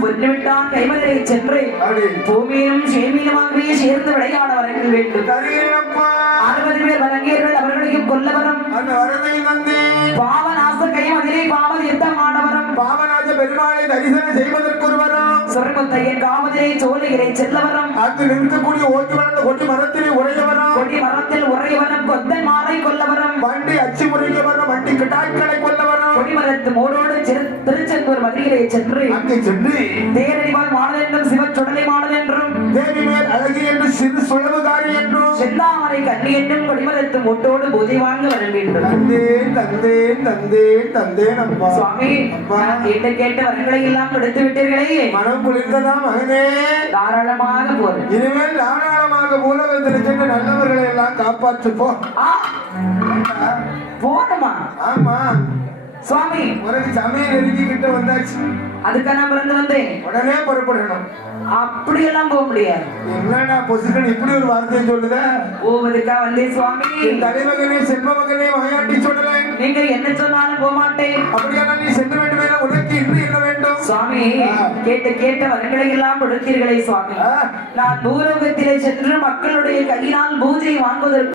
பொன்னுவிட்டான் கைமலை சென்று பூமியிலும் சேமியிலுமாகவே சேர்ந்து விளையாட வரங்கள் வேண்டும். அறுபது பேர் வழங்கியர்கள் அவர்களையும் கொல்ல வரும் பாவநாச கைமதிலே பாவம் எந்த மாணவரும் பாவராஜ பெருமாளை தரிசனம் செய்வதற்கு ஒருவரும் சொர்மத்தையன் காமதிலே சோலையிலே செல்ல வரும் அங்கு நிற்கக்கூடிய ஓட்டி வளர்ந்த கொட்டி மரத்திலே உரையவரும் கொடி மரத்தில் உறையவரும். கொத்தன் மாலை கொல்ல வரும் வண்டி அச்சு முறையவரும் வண்டி கிட்டாய்களை திருச்செந்தூர் மதியிலே சென்று அங்கே சென்று தேரடிவாள் மாடல் என்றும் சிவச்சுடலை மாடல் என்றும் தேவி மேல் அழகி என்று சிறு சுழவுகாரி என்றும் செந்தாமரை கண்ணி என்றும் கொடிமரத்து மூட்டோடு பூஜை வாங்க வர வேண்டும் தந்தேன் தந்தேன் தந்தேன் தந்தேன் அப்பா சுவாமி. நான் கேட்டு கேட்ட வரங்களை எல்லாம் கொடுத்து விட்டீர்களே மனம் குளிர்ந்ததா மகனே? தாராளமாக போறேன் இனிமேல் தாராளமாக பூலகத்தில் சென்று நல்லவர்களை எல்லாம் காப்பாற்றுப்போம். போகணுமா ஆமா. சுவாமி உனக்கு சமயம் நெருங்கிக்கிட்ட வந்தாச்சு. அதுக்காக நான் பிறந்து வந்தேன். உடனே புறப்படணும். அப்படியெல்லாம் போக முடியாது. என்னடா பொசுக்கன் இப்படி ஒரு வார்த்தையை சொல்லுத? போவதுக்கா வந்தேன் சுவாமி. என் தலைமகனே செல்வ மகனே வாயாட்டி சொல்லல நீங்க என்ன சொன்னாலும் போக மாட்டேன். அப்படியான நீ செல்ல வேண்டுமே உனக்கு இன்னும் என்ன வேண்டும்? சுவாமி கேட்ட கேட்ட வரங்களை எல்லாம் கொடுத்தீர்களே சுவாமி. நான் பூலோகத்திலே சென்று மக்களுடைய கையினால் பூஜை வாங்குவதற்கு